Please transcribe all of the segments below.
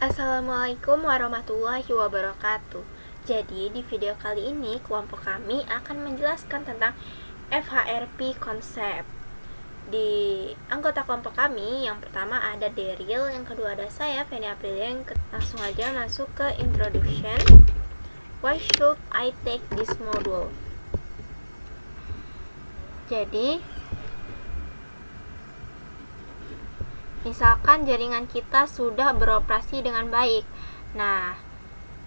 Assalamualaikum warahmatullahi wabarakatuh. Jadi di video kali ini kelompok kami akan menjelaskan tentang FHRP konsep. Di anggota kelompok kami yang pertama ada Daryl, yang kedua ada saya Penny Aprilia. Langsung aja masuk ke introduction. Why should I take this module? Jadi misalkan jaringan kita sudah beroperasi dengan baik. Nah,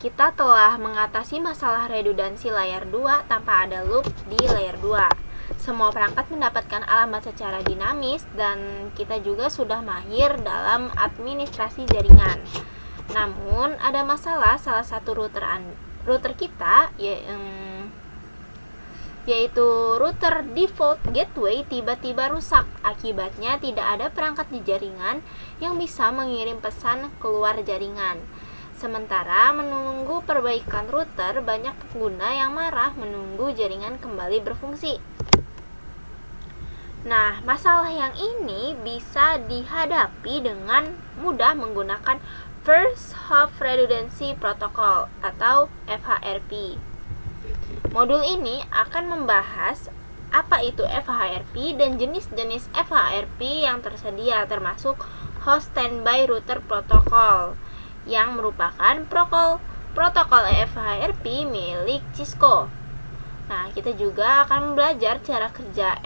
kita telah mengatasi masalah redundansi layer 2 tanpa ada loop di layer 2. Semua perangkat mendapatkan alamat secara dinamis dan kita juga sudah mahir dalam administrasi jaringan. Namun, ada masalah salah satu router kita yaitu router default gateway tiba-tiba rusak. Akibatnya tidak ada perangkat di jaringan yang bisa mengirim pesan keluar jaringan. Sementara menunggu perbaikan router, banyak pengguna yang marah menunggu jaringan kembali berfungsi. Nah, masalah yang ini bisa dihadapi dengan mudah menggunakan First Hop Redundancy Protocol atau FHRP. Modul ini akan membahas apa itu FHRP dan jenis-jenis FHRP yang tersedia, termasuk Host Standby Router Protocol yang merupakan protokol FHRP milik Cisco. Nah, kita juga akan belajar cara kerja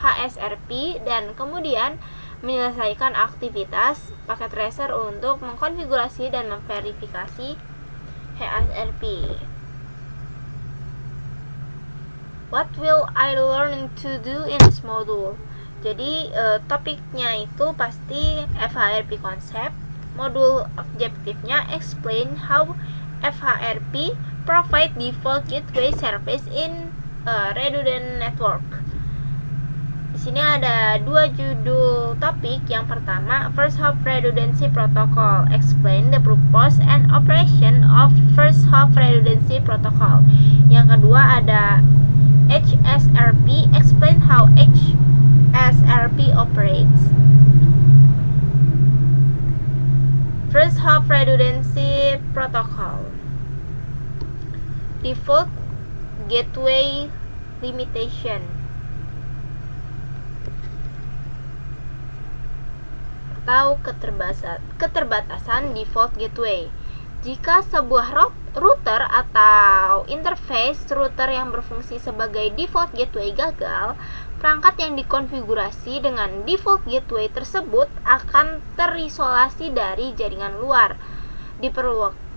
HSRP dan kemudian menyelesaikan aktivitas paket tracer untuk mengkonfigurasi dan memverifikasi HSRP. What will I learn to do in this module? Jadi topiknya itu pasti FHRP konsep. Modul objektifnya explain how FHRP provide default gateway service in a redundant network. Di sini ada dua judul topik. Yang pertama, First Hop Redundancy Protocol, explain the purpose and operation of First Hop Redundancy Protocol. Yang kedua ada HSRP, explain how HSRP operates. First Hop Redundancy Protocol, Default Gateway Limitation atau keterbatasan default gateway. Jika sebuah router atau interface router yang berfungsi sebagai default gateway gagal, perangkat yang dikonfigurasi dengan default gateway tersebut akan terisolasi dari jaringan luar.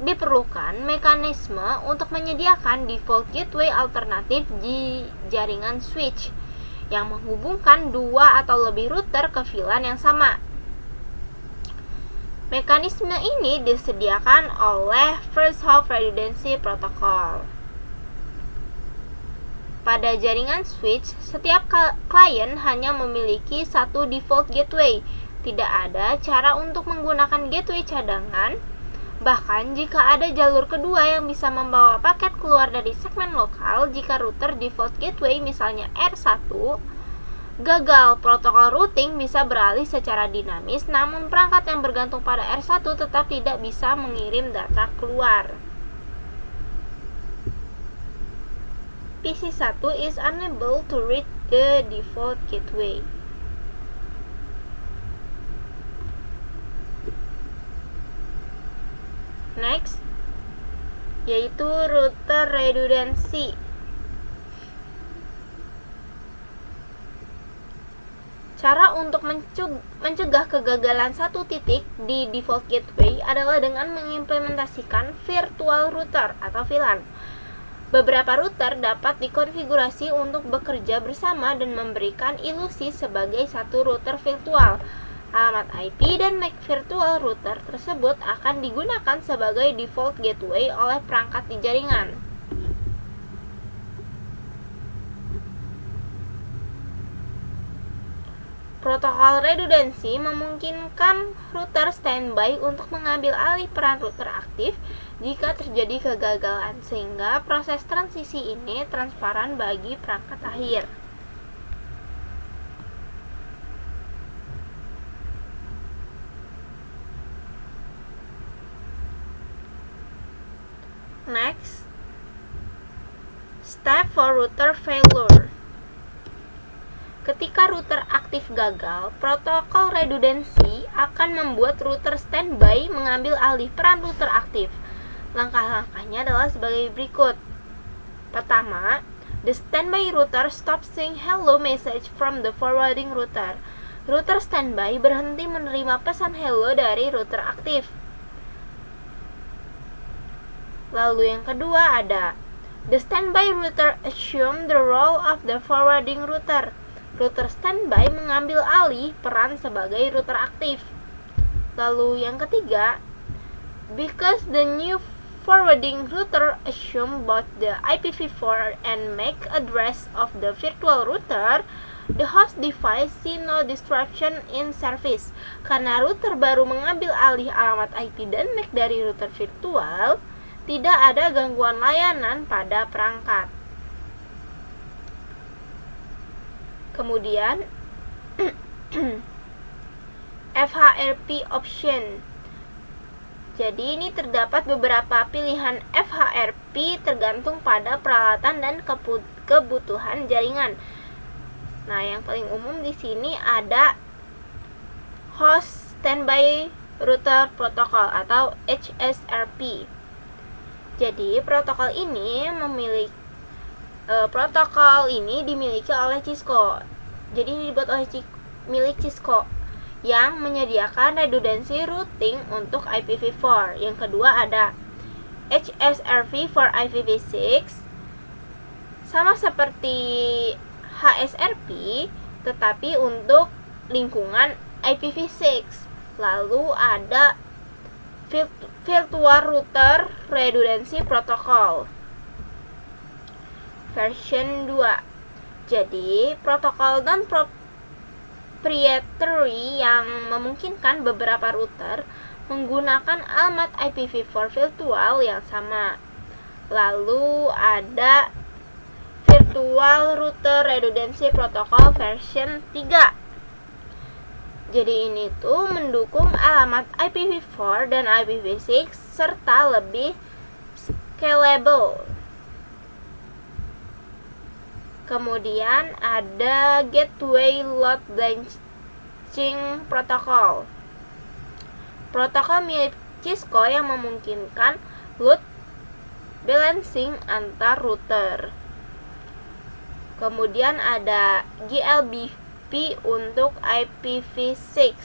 Diperlukan mekanisme untuk menyediakan default gateway alternatif di jaringan switch yang menghubungkan dua atau lebih router ke VLAN yang sama. Mekanisme ini disediakan oleh First Hop Redundancy Protocol. Pada jaringan switch, setiap klien hanya memiliki satu default gateway. Tidak ada cara untuk menggunakan gateway cadangan. Bahkan jika ada jalur kedua yang bisa membawa paket keluar dari segmen lokal, jika router default gateway misalnya R1 gagal, protokol routing bisa beralih secara dinamis, namun perangkat yang bergantung pada R1 tetap tidak bisa mengirim data keluar. PC1 is unable to read the default gateway. Next, yaitu router redundancy. Cara untuk mencegah kegagalan satu titik di default gateway adalah dengan mengimplementasikan virtual router atau VLAN. Beberapa router dapat dikonfigurasi untuk bekerja bersama dan memberikan ilusi sebagai satu router virtual. Alamat IP dan MAC virtual router tersebut akan digunakan sebagai default gateway oleh perangkat di jaringan. Protokol redundansi memungkinkan router standby untuk mengambil alih peran router aktif jika terjadi kegagalan, sehingga proses transisi ini transparan bagi perangkat akhir. Next, step for router failure. Ketika router aktif gagal, protokol redundancy akan membuat router standby mengambil alih peran router aktif. Langkah-langkahnya adalah sebagai berikut. Pertama, the standby router stops seeing hello message from the forwarding router. Router standby berhenti menerima pesan hello dari router aktif. Lalu yang kedua ada, the standby router assume the role of the forwarding router. Router standby mengambil alih peran sebagai router aktif. Lalu yang ketiga, because the new forwarding router assume both the IPv4 and MAC address of the virtual router, the host device see no disruption in service. Karena router baru mengambil alih alamat IP dan MAC dari router virtual, tidak ada gangguan layanan pada perangkat. Kemudian FHRP option. Jadi ini terdapat beberapa pilihan FHRP tergantung pada peralatan dan kebutuhan jaringan. Nah, yang paling umum di sini ada Host Standby Router Protocol atau HSRP. Jadi protokol ini dimiliki oleh Cisco. Jadi ini dibuat oleh milik Cisco yang menyediakan redundancy routing untuk IPv4. Yang kedua ada HSRP for IPv6, sama seperti HSRP tetapi untuk lingkungan IPv6. Lalu ada Virtual Router Redundancy Protocol version 2. Jadi, protokol non-proprietary yang memungkinkan beberapa router menggunakan alamat IPv4 virtual yang sama. Lalu ada Virtual Router Redundancy Protocol version 3. Jadi ini tuh mendukung alamat IPv4 dan IPv6 serta lebih scalable. Kemudian ada Gateway Load Balancing Protocol. Protokol milik Cisco yang memungkinkan load balancing antar router. Kemudian ada GLBP untuk IPv6.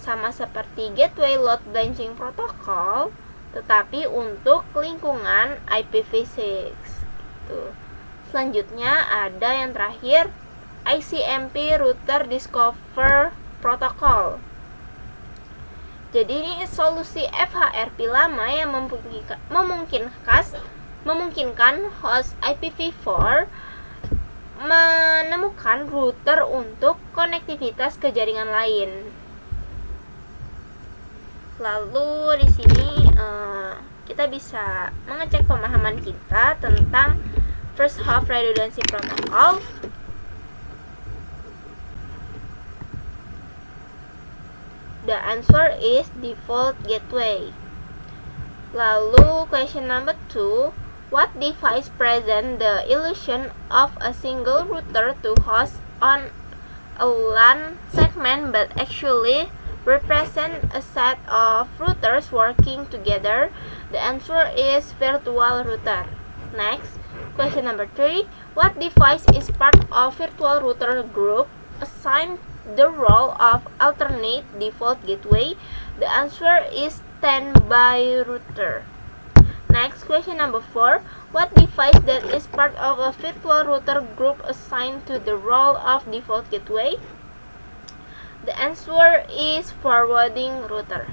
Sama seperti Gateway Load Balancing Protocol, tetapi untuk lingkungan IPv6. Tuh. Selanjutnya ada yang terakhir, ICMP Router Discover Protocol. Jadi ini solusi FHRP lama yang memungkinkan host IPv4 menemukan router untuk konektivitas ke jaringan lain. Lalu di sini kita bisa mengecek pemahaman kita tentang First Hop Redundancy Protocol. The answer is default gateway. Lalu question number 2, what device present the illusion of a single router to host on a LAN segment but actually represent a set of routers working together? The answer is virtual router. Next, question number 3, what device is part of virtual router group assigned the role of alternate default gateway? The answer is standby router. Next, question number 4, what device that is part of a virtual router group assigned to the role of default gateway? The answer is forwarding router.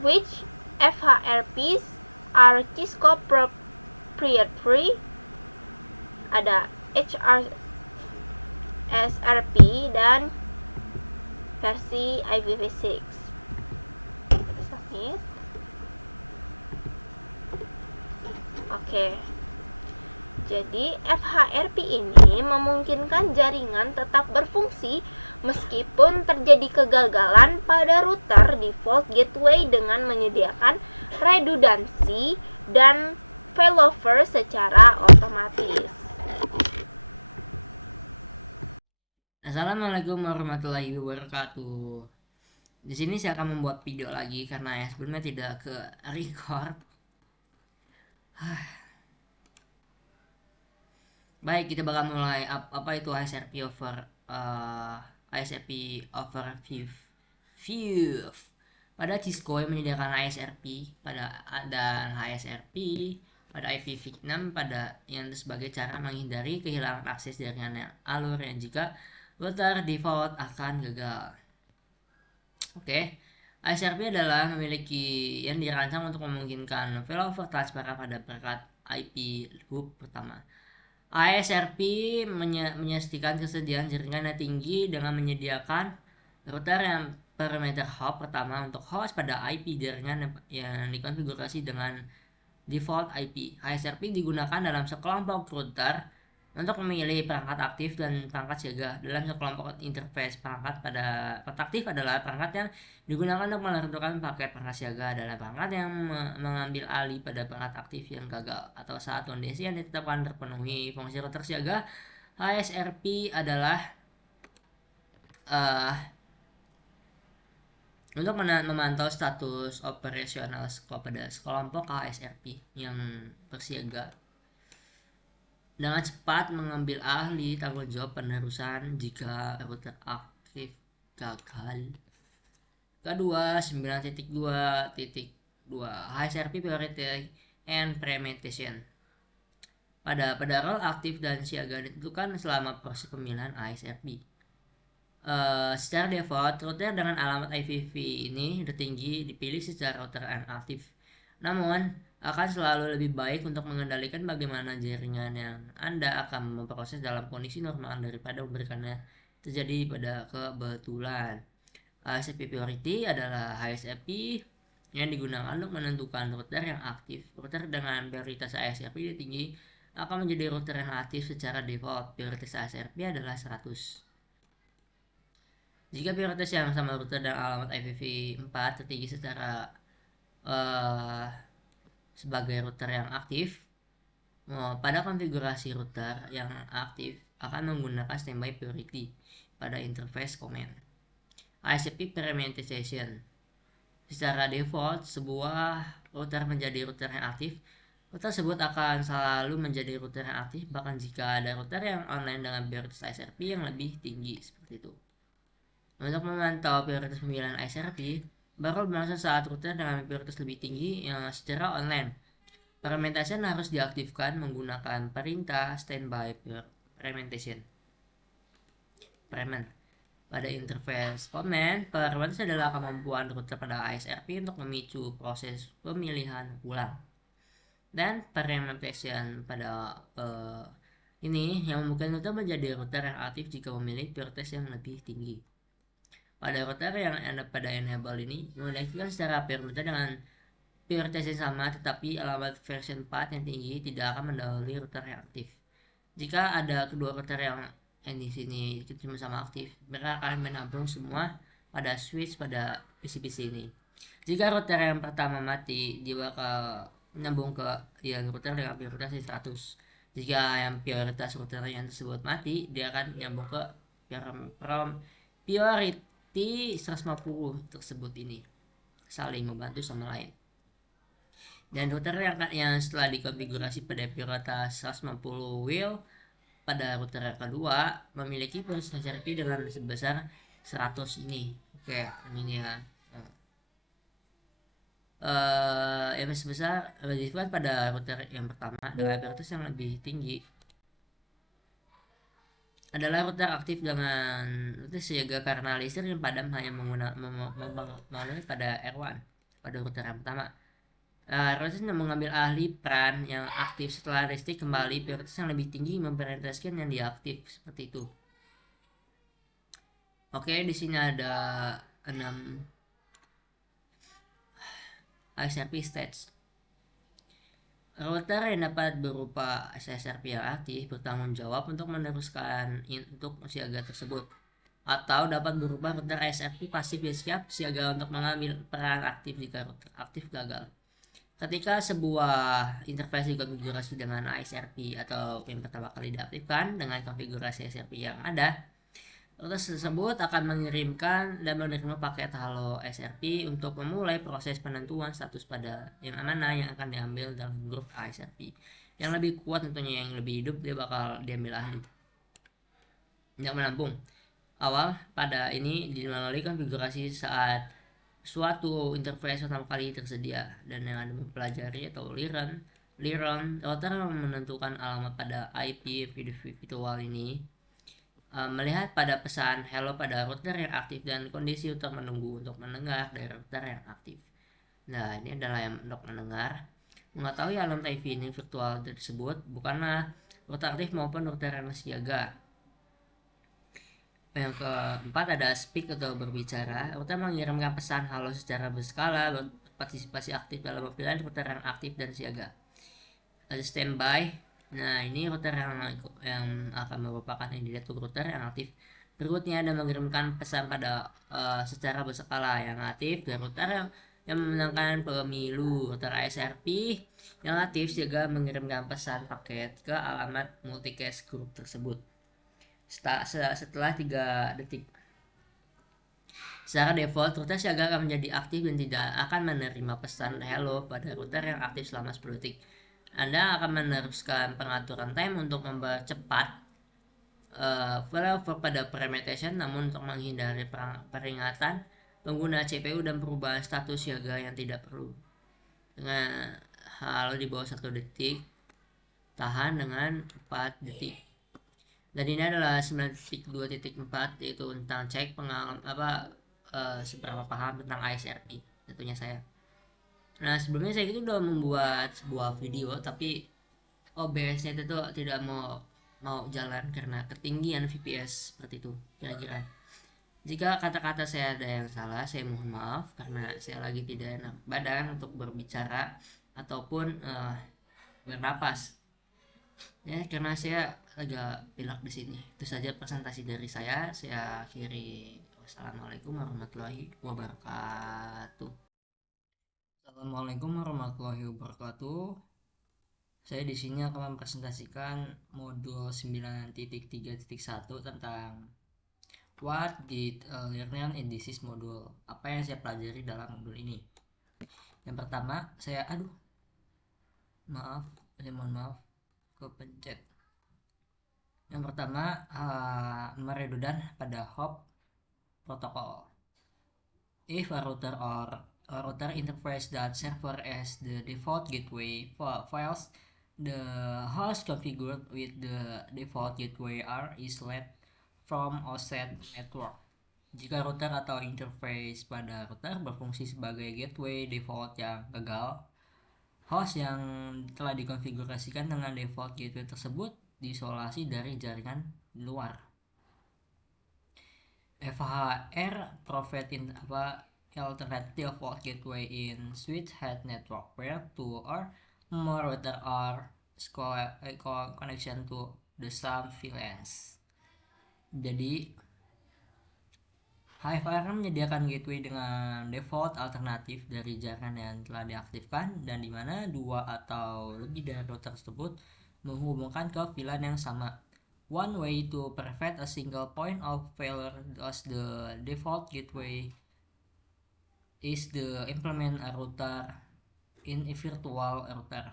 Which FHRPs are Cisco proprietary? Ada HSRP dan versi IPv6. Submit. Oke. Jadi, FHRP ini memungkinkan jaringan tetap berfungsi meskipun terjadi kegagalan pada router default gateway dengan menyediakan redundansi dan failover secara otomatis. Assalamualaikum warahmatullahi wabarakatuh. Di sini saya akan membuat video lagi karena ya sebelumnya tidak ke record. Baik, kita bakal mulai apa itu ISRP overview. Pada Cisco yang menyediakan ISRP dan HSRP pada IPv6 pada yang sebagai cara menghindari kehilangan akses jaringan alur yang jika router default akan gagal. Oke, ISRP adalah memiliki yang dirancang untuk memungkinkan failover transfer pada perangkat IP hub pertama. ISRP menyediakan kesediaan jaringan yang tinggi dengan menyediakan router yang parameter hop pertama untuk host pada IP jaringan yang dikonfigurasi dengan default IP. ISRP digunakan dalam sekelompok router untuk memilih perangkat aktif dan perangkat siaga. Dalam sekelompok interface perangkat aktif adalah perangkat yang digunakan untuk menentukan paket perangkat siaga adalah perangkat yang mengambil alih pada perangkat aktif yang gagal atau saat kondisi yang ditetapkan terpenuhi. Fungsi router siaga HSRP adalah untuk memantau status operasional pada sekelompok HSRP yang bersiaga dengan cepat mengambil alih tanggung jawab penerusan jika router aktif gagal. Kedua, 9.2.2 HSRP Priority and Implementation. Pada role aktif dan siaga ditentukan selama proses pemilihan ISRP. Secara default, router dengan alamat IPv ini tertinggi dipilih secara router yang aktif. Namun, akan selalu lebih baik untuk mengendalikan bagaimana jaringan yang Anda akan memproses dalam kondisi normal daripada memberikannya terjadi pada kebetulan. ISRP Priority adalah ISRP yang digunakan untuk menentukan router yang aktif. Router dengan prioritas ISRP tinggi akan menjadi router yang aktif secara default. Prioritas ISRP adalah 100. Jika prioritas yang sama router dan alamat IPv4 tertinggi secara sebagai router yang aktif, pada konfigurasi router yang aktif akan menggunakan standby priority pada interface command. ISRP Parameterization. Secara default, sebuah router menjadi router yang aktif. Router tersebut akan selalu menjadi router yang aktif bahkan jika ada router yang online dengan prioritas ISRP yang lebih tinggi seperti itu. Untuk memantau prioritas pemilihan ISRP, baru berlangsung saat router dengan prioritas lebih tinggi yang secara online. Parameterization harus diaktifkan menggunakan perintah standby parameterization. Pada interface command, parameterization adalah kemampuan router pada ISRP untuk memicu proses pemilihan ulang. Dan parameterization pada ini yang memungkinkan router menjadi router yang aktif jika memilih prioritas yang lebih tinggi. Pada router yang pada enable ini memiliki secara parameter dengan prioritas yang sama tetapi alamat version 4 yang tinggi tidak akan mendahului router yang aktif. Jika ada kedua router yang di sini sama aktif, mereka akan menabung semua pada switch pada PC-PC ini. Jika router yang pertama mati, dia bakal menyambung ke yang router dengan prioritas 100. Jika yang prioritas router yang tersebut mati, dia akan menyambung ke priority 150 tersebut ini, saling membantu sama lain. Dan router yang setelah dikonfigurasi pada prioritas 150 will pada router yang kedua memiliki prioritas ISRP dengan sebesar 100 ini. Oke, ini ya. Yang sebesar berdasarkan pada router yang pertama dengan prioritas yang lebih tinggi adalah router aktif dengan router siaga karena listrik yang padam hanya menggunakan pada R1 pada router yang pertama. Router yang mengambil alih peran yang aktif setelah listrik kembali, prioritas yang lebih tinggi memprioritaskan yang diaktif seperti itu. Oke, di sini ada 6 ISRP stats. Router yang dapat berupa SSRP yang aktif bertanggung jawab untuk meneruskan untuk siaga tersebut, atau dapat berupa router SRP pasif yang siap siaga untuk mengambil peran aktif jika router aktif gagal. Ketika sebuah interface dikonfigurasi dengan ASRP atau yang pertama kali diaktifkan dengan konfigurasi ASRP yang ada, router tersebut akan mengirimkan dan menerima paket halo ASRP untuk memulai proses penentuan status pada yang mana yang akan diambil dalam grup ASRP. Yang lebih kuat tentunya, yang lebih hidup, dia bakal diambil alih. Yang menampung awal pada ini melalui konfigurasi saat suatu interface pertama kali tersedia, dan yang ada mempelajari atau liron router menentukan alamat pada IP virtual ini, melihat pada pesan hello pada router yang aktif dan kondisi router menunggu untuk mendengar dari router yang aktif. Nah, ini adalah yang untuk mendengar. Mengetahui alamat IP ini virtual tersebut bukanlah router aktif maupun router yang siaga. Yang keempat ada speak atau berbicara. Router mengirimkan pesan halo secara berskala, berpartisipasi aktif dalam pemilihan router yang aktif dan siaga. Ada standby. Nah, ini router yang akan merupakan indicator router yang aktif berikutnya dan mengirimkan pesan pada secara berskala yang aktif, dan router yang memenangkan pemilu. Router ASRP yang aktif juga mengirimkan pesan paket ke alamat multicast group tersebut setelah 3 detik. Secara default, router siaga akan menjadi aktif dan tidak akan menerima pesan hello pada router yang aktif selama 10 detik. Anda akan meneruskan pengaturan time untuk mempercepat failover pada permutation, namun untuk menghindari peringatan pengguna CPU dan perubahan status siaga yang tidak perlu. Dengan halo di bawah 1 detik, tahan dengan 4 detik. Dan ini adalah 9.2.4, yaitu tentang cek seberapa paham tentang ASRP tentunya saya. Nah, sebelumnya saya itu udah membuat sebuah video, tapi OBS-nya itu tidak mau jalan karena ketinggian VPS seperti itu kira-kira. Jika kata-kata saya ada yang salah, saya mohon maaf karena saya lagi tidak enak badan untuk berbicara ataupun bernapas. Ya, karena saya agak pilek di sini. Itu saja presentasi dari saya. Saya akhiri. Wassalamualaikum warahmatullahi wabarakatuh. Assalamualaikum warahmatullahi wabarakatuh. Saya di sini akan mempresentasikan modul 9.3.1 tentang what did learn in this module. Apa yang saya pelajari dalam modul ini? Yang pertama, saya mohon maaf kepencet. Yang pertama, meredundan pada hop protokol. If a router or a router interface that server as the default gateway files, the host configured with the default gateway is let from offset network. Jika router atau interface pada router berfungsi sebagai gateway default yang gagal, host yang telah dikonfigurasikan dengan default gateway tersebut diisolasi dari jaringan luar. FHR provide alternative default gateway in switch head network where two or more router are connection to the same VLANs. Jadi HFR menyediakan gateway dengan default alternatif dari jaringan yang telah diaktifkan dan di mana dua atau lebih dari router tersebut menghubungkan ke VLAN yang sama. One way to prevent a single point of failure as the default gateway is to implement a router in a virtual router.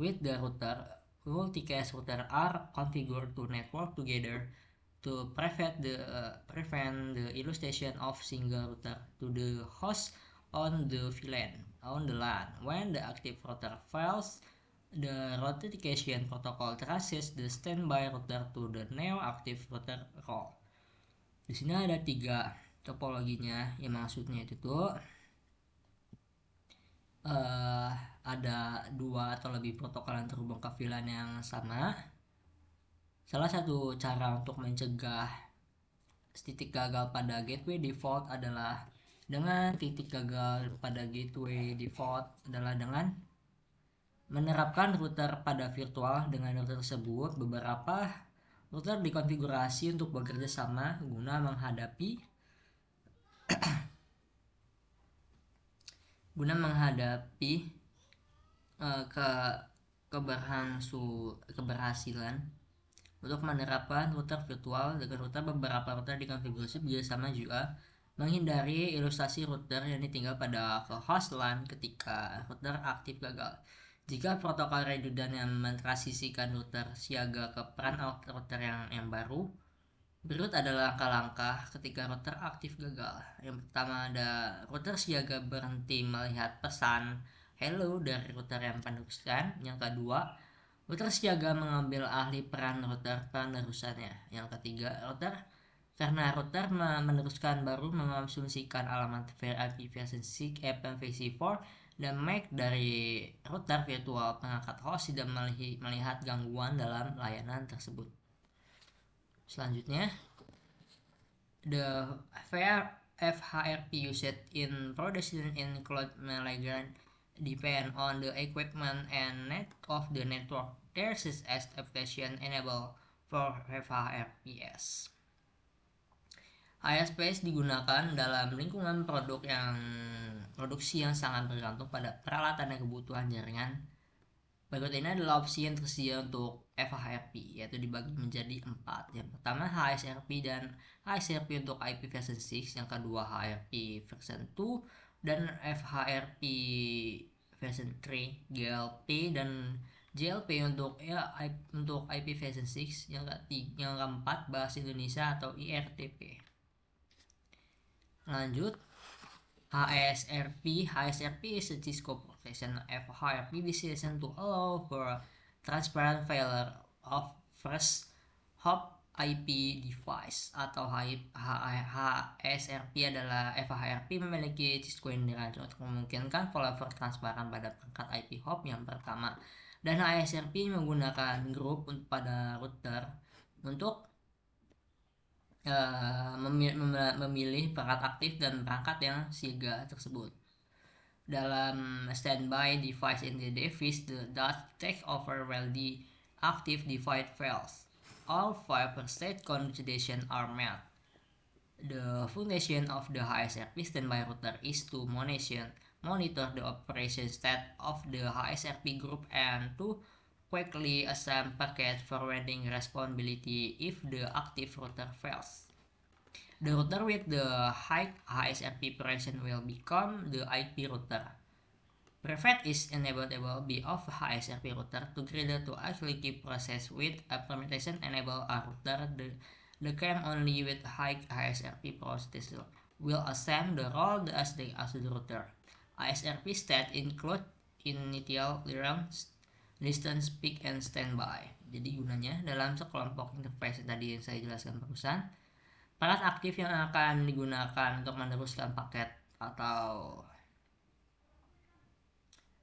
With the router, multicast router are configured to network together to prevent the illustration of single router to the host on the VLAN on the LAN. When the active router fails, the authentication protocol traces the standby router to the new active router role. Di sini ada 3 topologinya, yang maksudnya itu tuh ada 2 atau lebih protokol yang terhubung ke VLAN yang sama. Salah satu cara untuk mencegah titik gagal pada gateway default adalah dengan Menerapkan router pada virtual dengan router tersebut, beberapa router dikonfigurasi untuk bekerja sama guna menghadapi ke keberhasilan untuk menerapkan router virtual dengan router. Beberapa router dikonfigurasi bersama juga menghindari ilustrasi router yang ditinggal pada host LAN ketika router aktif gagal. Jika protokol redundant yang mentransisikan router siaga ke peran router yang baru, berikut adalah langkah-langkah ketika router aktif gagal. Yang pertama, ada router siaga berhenti melihat pesan hello dari router yang meneruskan. Yang kedua, router siaga mengambil alih peran router penerusannya. Yang ketiga, karena router meneruskan baru mengonsumsikan alamat IPv4 dan MAC dari router virtual pengangkat host tidak melihat gangguan dalam layanan tersebut. Selanjutnya, the FHRP used in production in cloud manager depend on the equipment and net of the network. There is as application enable for FHRPS. ISPs digunakan dalam lingkungan produksi yang sangat bergantung pada peralatan dan kebutuhan jaringan. Berikut ini adalah opsi yang tersedia untuk FHRP, yaitu dibagi menjadi 4. Yang pertama HSRP dan HSRP untuk IP version 6, yang kedua HRP version 2 dan FHRP version 3, GLP dan JLP untuk IP version 6, yang keempat bahasa Indonesia atau IRTP. Lanjut, HSRP is a Cisco protection FHRP decision to allow for transparent failure of first hop IP device. Atau HSRP adalah FHRP memiliki Cisco yang dirancang untuk memungkinkan failover transparan pada perangkat IP hop yang pertama, dan HSRP menggunakan grup pada router untuk memilih perangkat aktif dan perangkat yang siaga tersebut. Dalam standby device in the device that take over while the active device fails, all 5 state conditions are met. The function of the HSRP standby router is to monitor the operation state of the HSRP group and to quickly assign packet forwarding responsibility if the active router fails. The router with the high HSRP operation will become the IP router. Private is enabled of HSRP router together to actually keep process with a permutation enable a router. The CAM only with high HSRP processor will assign the role as the router. HSRP state include initial, distance, peak, and standby. Jadi gunanya dalam sekelompok interface tadi yang saya jelaskan barusan, perangkat aktif yang akan digunakan untuk meneruskan paket atau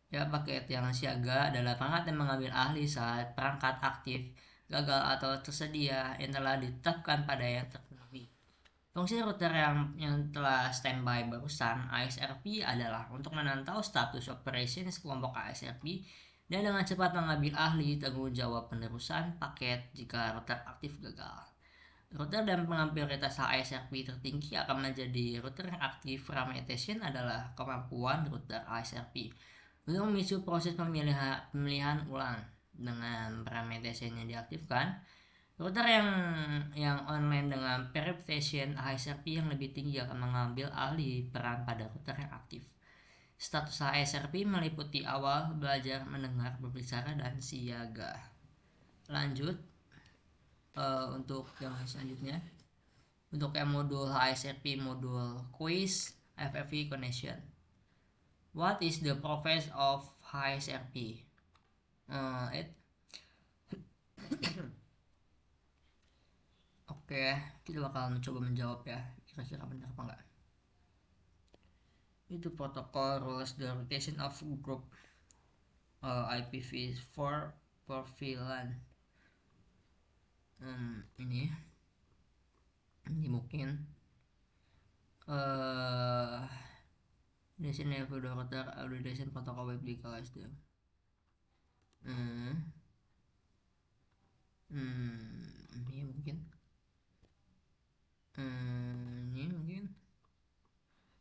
paket yang siaga adalah perangkat yang mengambil alih saat perangkat aktif gagal atau tersedia yang telah ditetapkan pada yang terpenuhi. Fungsi router yang telah standby barusan ISRP adalah untuk menantau status operation sekelompok ISRP dan dengan cepat mengambil alih tanggung jawab penerusan paket jika router aktif gagal. Router dan pengambil prioritas ISRP tertinggi akan menjadi router yang aktif. Fragmentation adalah kemampuan router ISRP untuk memicu proses pemilihan ulang. Dengan fragmentation yang diaktifkan, router yang online dengan fragmentation ISRP yang lebih tinggi akan mengambil alih peran pada router yang aktif. Status ISRP meliputi awal, belajar, mendengar, berbicara, dan siaga. Lanjut, untuk yang selanjutnya, untuk yang modul HSRP, modul quiz FFV connection. What is the purpose of HSRP? Oke, kita bakal mencoba menjawab ya, kira-kira benar apa enggak. Itu protokol rules the rotation of group IPv4 for VLAN. Ini mungkin di sini router abbreviation protocol web legal SD. Ini mungkin ini mungkin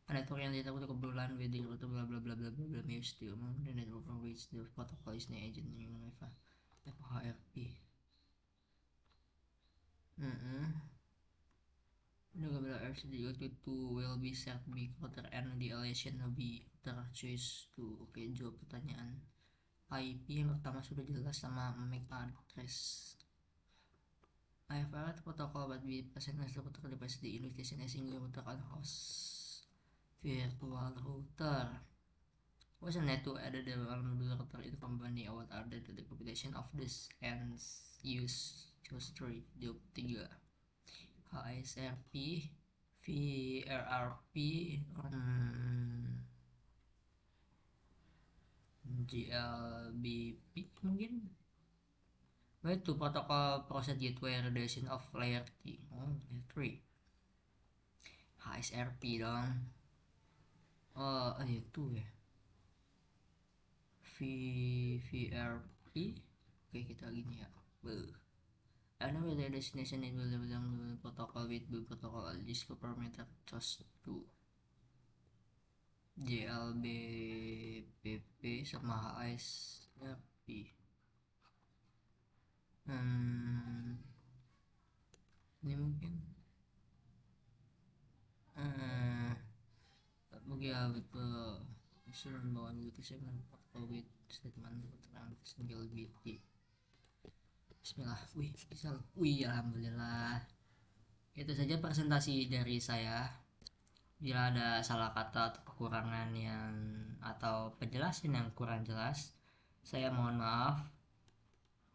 a network yang tidak kebetulan with the bla bla bla bla bla bla may still the network from which the protocol is not agent FHRP. The Gabriel Earth to will be set be quarter and the elation will be quarter choice to. Oke, jawab pertanyaan. IP yang pertama sudah jelas sama MAC address. IFR protocol but we present as the protocol device the invitation as single router on host virtual router was a net to add the module router in company what are the combination of this and use choose 3 jawab 3 HSRP VRRP GLBP mungkin. Wait to protocol process gateway radiation of layer 3. Oh, layer 3. HSRP dong. Oh, itu ya. VRP. Oke, kita gini ya. Anyway, the destination it will be protocol with the protocol disco parameter just 2. JLBPP sama HSRP. Ini mungkin bagi betul surat bahwa begitu saya protokol with statement keterangan single BT. Bismillah, bisa, alhamdulillah. Itu saja presentasi dari saya. Bila ada salah kata atau kekurangan atau penjelasan yang kurang jelas, saya mohon maaf.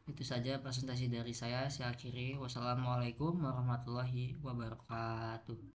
Itu saja presentasi dari saya akhiri. Wassalamualaikum warahmatullahi wabarakatuh.